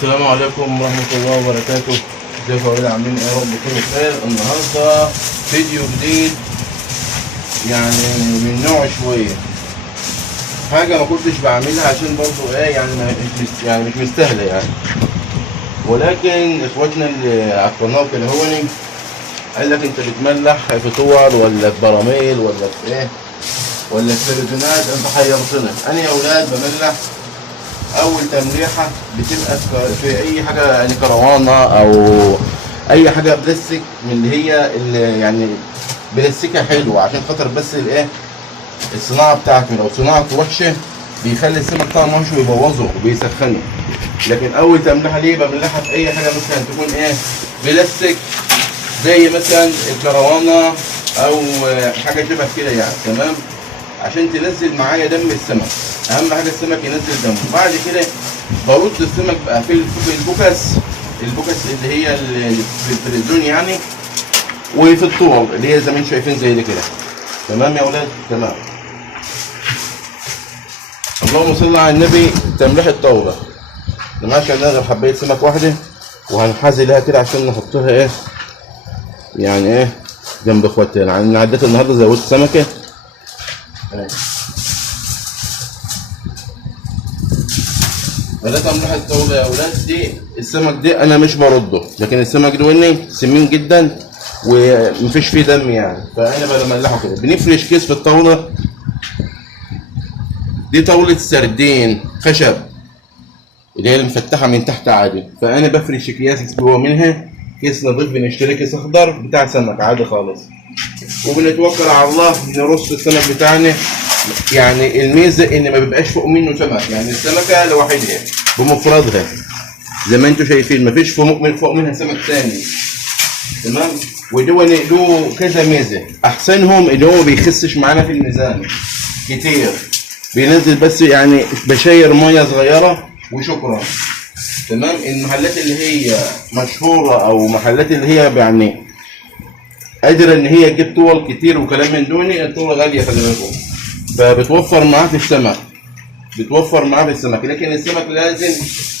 السلام عليكم ورحمة الله وبركاته. ازيكم يا ولاد، عاملين ايه؟ يا رب تكونوا بخير. النهارده فيديو جديد يعني من نوع شوية، حاجة ما كنتش بعملها عشان برضو ايه يعني مش مستاهلة يعني، ولكن اخواتنا اللي على القناة كده هوني قال لك انت بتملح في صور ولا في براميل ولا في ايه ولا في تلفزيونات، انت حيرتنا. انا يا ولاد بملح اول تمليحه بتبقى في اي حاجه يعني كروانه او اي حاجه بلاستيك من اللي يعني بلاستيكها حلو، عشان خاطر بس الايه الصناعه بتاعته. لو صناعته وحشه بيخلي السمك طعمه وحش ويبوظه وبيسخنه. لكن اول تمليحه ليه بملحها في اي حاجه مثلا تكون ايه بلاستيك، زي مثلا الكروانه او حاجه شبه كده يعني، تمام، عشان تنزل معايا دم السمك. اهم حاجه السمك ينزل دمه. بعد كده برد السمك بقى في البوكس اللي هي في التلفزيون يعني، وفي الطول اللي هي زي ما انتم شايفين زي دي كده. تمام يا ولاد؟ تمام. اللهم صل على النبي. تمليح الطاوله ماشي عندنا غير حبايه سمك واحده، وهنحازي لها كده عشان نحطها ايه يعني ايه جنب اخواتنا. يعني عديت النهارده زودت سمكه بدأت املح الطاوله يا ولاد. دي السمك دي انا مش برده، لكن السمك ده وني سمين جدا ومفيش فيه دم يعني، فانا بملحه كده. بنفرش كيس في الطاوله دي، طاوله سردين خشب اللي هي المفتحه من تحت عادي، فانا بفرش اكياس جوه منها. كيس نظيف بنشتري كيس اخضر بتاع سمك عادي خالص، وبنتوكل على الله نرص السمك بتاعنا. يعني الميزه ان ما بيبقاش فوق منه سمك، يعني السمكه لوحدها بمفردها زي ما انتم شايفين، ما فيش فوق منها سمك ثاني، تمام. ودول له كذا ميزه، احسنهم ان هو ما بيخسش معانا في الميزان كتير، بينزل بس يعني بشاير ميه صغيره وشكرا، تمام. المحلات اللي هي مشهوره او محلات اللي هي يعني قادره ان هي تجيب طول كتير وكلام من دوني، الطول غاليه خلي بالكم، فبتوفر معاه في السمك، لكن السمك لازم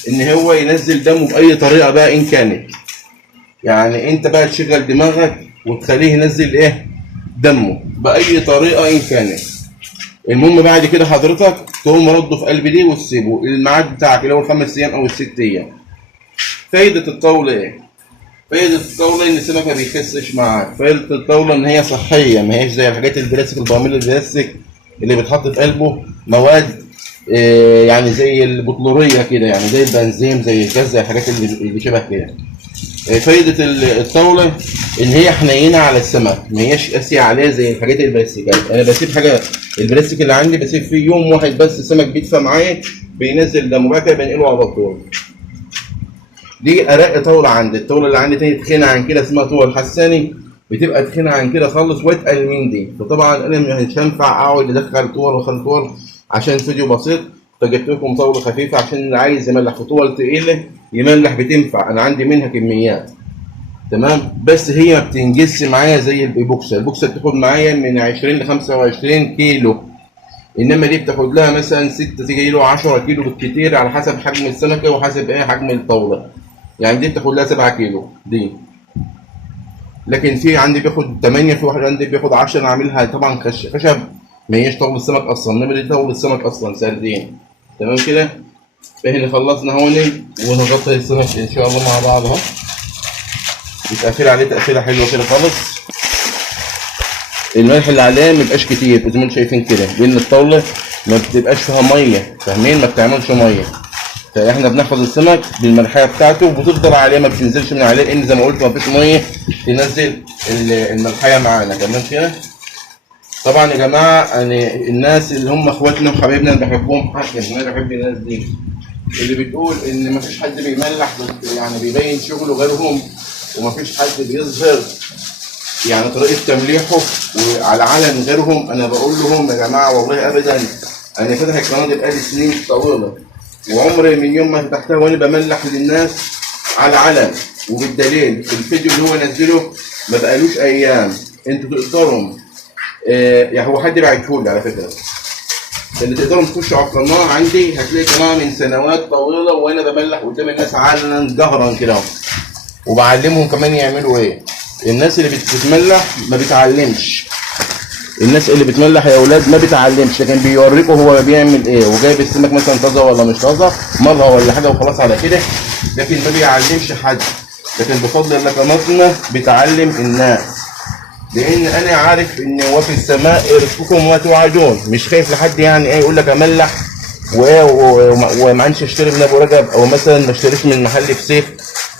ان هو ينزل دمه باي طريقه بقى ان كانت. يعني انت بقى تشغل دماغك وتخليه ينزل ايه دمه باي طريقه ان كانت. المهم بعد كده حضرتك تقوم رده في قلب دي وتسيبه الميعاد بتاعك اللي هو 5 ايام او 6 ايام. فايده الطاوله ايه؟ فايدة الطاولة إن السمك ما بيخسش معاك. فايدة الطاولة إن هي صحية، ما هيش زي الحاجات البلاستيك، البراميل البلاستيك اللي بتحط في قلبه مواد يعني زي البطلورية كده، يعني زي البنزين زي الغاز زي الحاجات اللي شبه كده. فايدة الطاولة إن هي حنينة على السمك، ما هيش قاسية عليه زي الحاجات البلاستيكية. أنا بسيب حاجة البلاستيك اللي عندي بسيب فيه يوم واحد بس السمك بيدفى معايا بينزل دمه، وبعد كده بنقله على طول. دي ارق طاوله عندي. الطاوله اللي عندي تاني تخينه عن كده اسمها طول حساني، بتبقى تخينه عن كده خالص واتقل من دي، فطبعا انا مش هينفع اقعد ادخل طول واخلي طول عشان فيديو بسيط، فجبت لكم طاوله خفيفه عشان اللي عايز يملح في طول تقيله يملح بتنفع. انا عندي منها كميات، تمام، بس هي ما بتنجزش معايا زي البوكسه. البوكسه بتاخد معايا من 20 ل 25 كيلو، انما دي بتاخد لها مثلا 6 كيلو 10 كيلو بالكتير على حسب حجم السمكه وحسب ايه حجم الطاوله. يعني دي بتاخد لها 7 كيلو دي، لكن في عندي بياخد 8، في واحد عندي بياخد 10. انا عاملها طبعا خشب، ما هيش طاوله السمك اصلا، انما دي طاوله السمك اصلا سردين، تمام كده. فهنا خلصنا هوني ونغطي السمك ان شاء الله مع بعض اهو، يتقفل عليه تقفيله حلوه كده خالص. الملح اللي عليه ما يبقاش كتير زي ما انتم شايفين كده، لان الطاوله ما بتبقاش فيها ميه، فاهمين؟ ما بتعملش ميه، فاحنا بنحفظ السمك بالملحيه بتاعته وبتفضل عليه ما بتنزلش من عليه، لان زي ما قلت ما فيش ميه تنزل الملحيه معانا، تمام كده. طبعا يا جماعه يعني الناس اللي هم اخواتنا وحبايبنا اللي بحبهم حقا، انا بحب الناس دي اللي بتقول ان ما فيش حد بيملح يعني بيبين شغله غيرهم، وما فيش حد بيظهر يعني طريقه تمليحه وعلى علن غيرهم. انا بقول لهم يا جماعه والله ابدا، انا فاتح القناه دي بقالي سنين طويله، وعمري من يوم ما فتحتها وانا بملح للناس على علن، وبالدليل الفيديو اللي هو نزله ما بقالوش ايام، انتوا تقدروا يعني هو حد بعته لي على فكره، اللي تقدروا تخشوا على القناه عندي هتلاقي قناه من سنوات طويله وانا بملح قدام الناس علنا جهرا كده اهو، وبعلمهم كمان يعملوا ايه. الناس اللي بتتملح ما بتعلمش، الناس اللي بتملح يا اولاد ما بتعلمش، لكن بيوريكوا هو بيعمل ايه، وجايب السمك مثلا طازه ولا مش طازه مره ولا حاجه وخلاص على كده، لكن ما بيعلمش حد. لكن بفضل الله قناتنا بتعلم الناس، لان انا عارف ان وفي السماء رزقكم وما توعدون. مش خايف لحد يعني ايه يقول لك املح وما عنديش اشتري من ابو رجب، او مثلا ما اشتريش من محل فسيخ،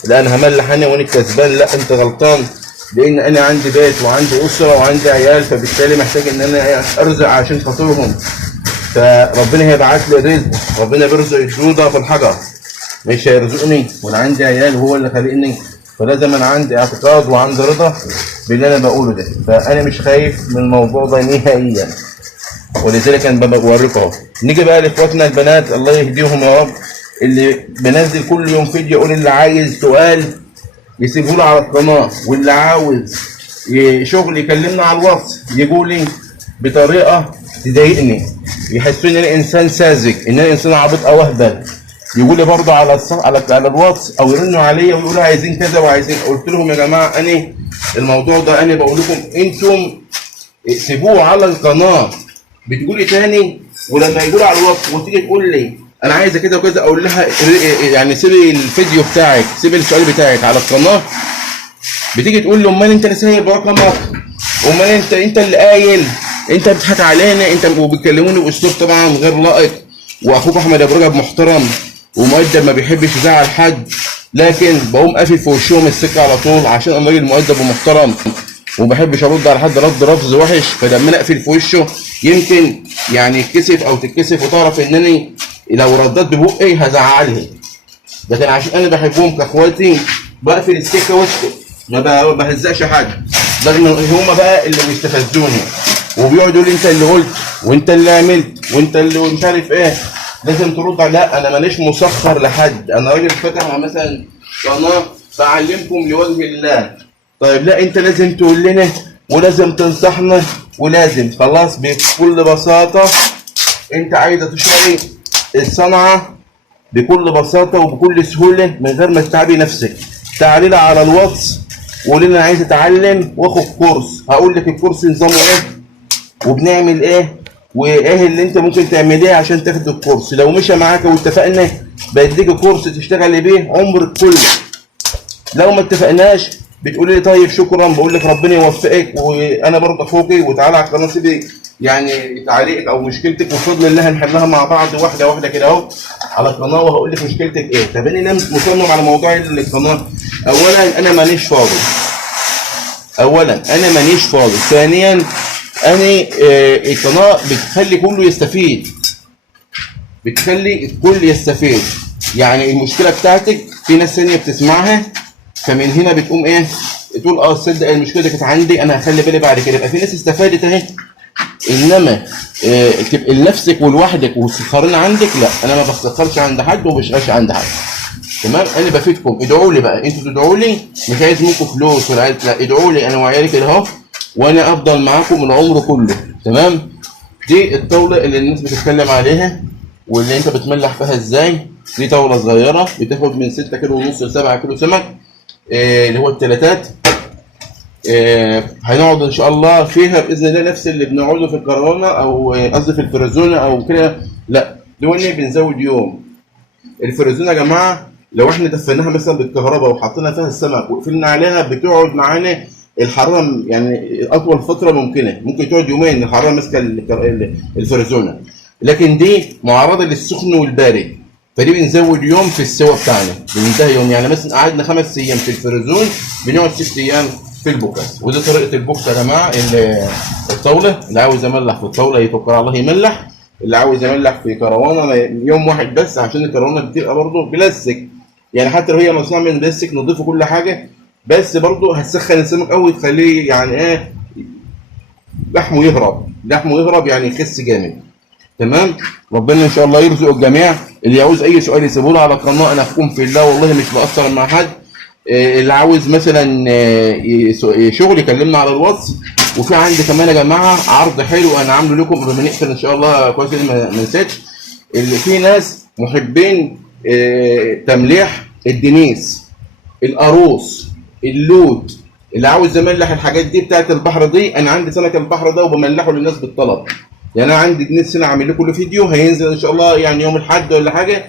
لا انا هملح انا وانا كسبان. لا انت غلطان، لان انا عندي بيت وعندي اسره وعندي عيال، فبالتالي محتاج ان انا ارزق عشان خاطرهم. فربنا هيبعت لي رزق، ربنا بيرزق الجوده في الحجر، مش هيرزقني وانا عندي عيال وهو اللي خلقني. فلازم انا عندي اعتقاد وعندي رضا باللي انا بقوله ده، فانا مش خايف من الموضوع ده نهائيا، ولذلك انا بوريكم اهو. نيجي بقى لاخواتنا البنات الله يهديهم يا رب، اللي بنزل كل يوم فيديو يقول اللي عايز سؤال يسيبه له على القناه، واللي عاوز شغل يكلمنا على الواتس يقول لي بطريقه تضايقني، يحسوا ان انا انسان ساذج، ان انا انسان عبيط او اهبل، يقول لي برضه على الواتس او يرنوا عليا ويقولوا عايزين كذا وعايزين. قلت لهم يا جماعه انا الموضوع ده انا بقول لكم انتم سيبوه على القناه. بتقولي تاني ولما يقول على الواتس وتيجي تقول لي انا عايزه كذا وكذا، اقول لها يعني سيبي الفيديو بتاعك، سيبي السؤال بتاعك على القناه. بتيجي تقول له امال انت اللي سايب رقمك، امال انت اللي قايل، انت بتضحك علينا انت، وبيكلموني باسلوب طبعا غير لائق. واخوك احمد ابو رجب محترم ومؤدب ما بيحبش يزعل حد، لكن بقوم قافل في وشهم السكه على طول عشان انا راجل مؤدب ومحترم وما بحبش ارد على حد رد لفظ وحش. فلما انا اقفل في وشه يمكن يعني يتكسف او تتكسف وتعرف انني لو ردت ببقي هزعلها، لكن عشان انا بحبهم كاخواتي بقفل السكه واسكت، ما بهزقش حد. رغم ان هم بقى اللي بيستفزوني وبيقعدوا يقولوا انت اللي قلت وانت اللي عملت وانت اللي مش عارف ايه، لازم ترد على. لا انا ماليش مسخر لحد، انا راجل فاتح مثلا قناه بعلمكم لوجه الله. طيب لا انت لازم تقول لنا ولازم تنصحنا ولازم خلاص. بكل بساطه انت عايزه تشتري الصنعه بكل بساطه وبكل سهوله من غير ما تتعبي نفسك، تعالي لي على الواتس وقولي لي انا عايز اتعلم واخد كورس، هقول لك الكورس نظامه ايه وبنعمل ايه وايه اللي انت ممكن تعمليه عشان تاخد الكورس. لو مشى معاك واتفقنا بديك كورس تشتغلي بيه عمرك كله. لو ما اتفقناش بتقولي لي طيب شكرا، بقول لك ربنا يوفقك وانا برضه اخوكي، وتعالى على القناه سيبي يعني تعليقك او مشكلتك وبفضل الله هنحلها مع بعض واحده واحده كده اهو على القناه، وهقول لك مشكلتك ايه. طب انا مصمم على موضوع القناه. اولا انا مانيش فاضي، ثانيا انا القناه بتخلي كله يستفيد، بتخلي الكل يستفيد. يعني المشكله بتاعتك في ناس ثانيه بتسمعها، فمن هنا بتقوم ايه تقول تصدق المشكله دي كانت عندي انا هخلي بالي بعد كده، يبقى في ناس استفادت اهي. انما تبقى لنفسك ولوحدك وتسخرين عندك، لا انا ما بستخرش عند حد وما بشغلش عند حد. تمام، انا بفيدكم. ادعوا لي بقى، انتوا تدعوا لي، مش عايز منكم فلوس ولا عايز، لا ادعوا لي انا وعيالي كده اهو وانا افضل معاكم العمر كله. تمام. دي الطاوله اللي الناس بتتكلم عليها واللي انت بتملح فيها ازاي. دي طاوله صغيره بتاخد من 6 كيلو ونص ل 7 كيلو سمك، اللي هو التلاتات. هنقعد ان شاء الله فيها باذن الله نفس اللي بنقعده في الكورونا او قصدي في الفريزونه او كده، لا دول بنزود يوم. الفريزونه يا جماعه لو احنا دفناها مثلا بالكهرباء وحطينا فيها السمك وقفلنا عليها بتقعد معانا الحراره يعني اطول فتره ممكنه، ممكن تقعد يومين الحراره ماسكه الفريزونه. لكن دي معرضه للسخن والبارد، فدي بنزود يوم في السوا بتاعنا، بننتهي يوم. يعني مثلا قعدنا 5 ايام في الفريزون بنقعد 6 ايام في البوكس. ودي طريقه البوكس يا جماعه. الطاوله اللي عاوز يملح في الطاوله يتوكل على الله يملح، اللي عاوز يملح في كروانه يوم واحد بس، عشان الكروانه بتبقى برضه بلاستيك، يعني حتى لو هي مصنوعه من بلاستيك نضيفه كل حاجه، بس برضه هتسخن السمك قوي تخليه يعني ايه لحمه يهرب يعني يخس جامد. تمام. ربنا ان شاء الله يرزق الجميع. اللي يعوز اي سؤال يسيبوه على القناه، انا اخوكم في الله والله مش بقصر مع حد. اللي عاوز مثلا شغل يكلمنا على الواتس. وفي عندي كمان يا جماعه عرض حلو انا عامله لكم قبل ما نقفل ان شاء الله، كويس إني ما نسيتش. اللي في ناس محبين تمليح الدنيس، القاروص، اللود، اللي عاوز يملح الحاجات دي بتاعت البحر دي، انا عندي سمك البحر ده وبملحه للناس بالطلب. يعني انا عندي دنيس هنا عامل لكم له فيديو هينزل ان شاء الله يعني يوم الاحد ولا حاجه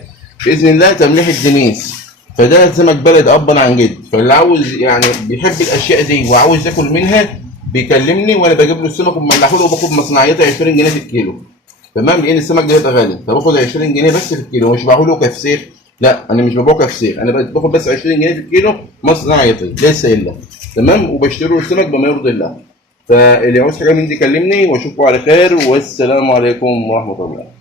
باذن الله، تمليح الدنيس. فده سمك بلد ابا عن جد، فاللي عاوز يعني بيحب الاشياء دي وعاوز ياكل منها بيكلمني وانا بجيب له السمك وبملحه له، وباخد مصنعيته 20 جنيه في الكيلو. تمام، لان السمك ده هيبقى غالي، فباخد 20 جنيه بس في الكيلو، مش باعه له كفسيخ، لا انا مش ببيعه كفسيخ، انا باخد بس 20 جنيه في الكيلو مصنعيتي لسه الا. تمام، وبشتري له السمك بما يرضي الله. فاللي عاوز حاجه من دي كلمني، واشوفكم على خير، والسلام عليكم ورحمه الله.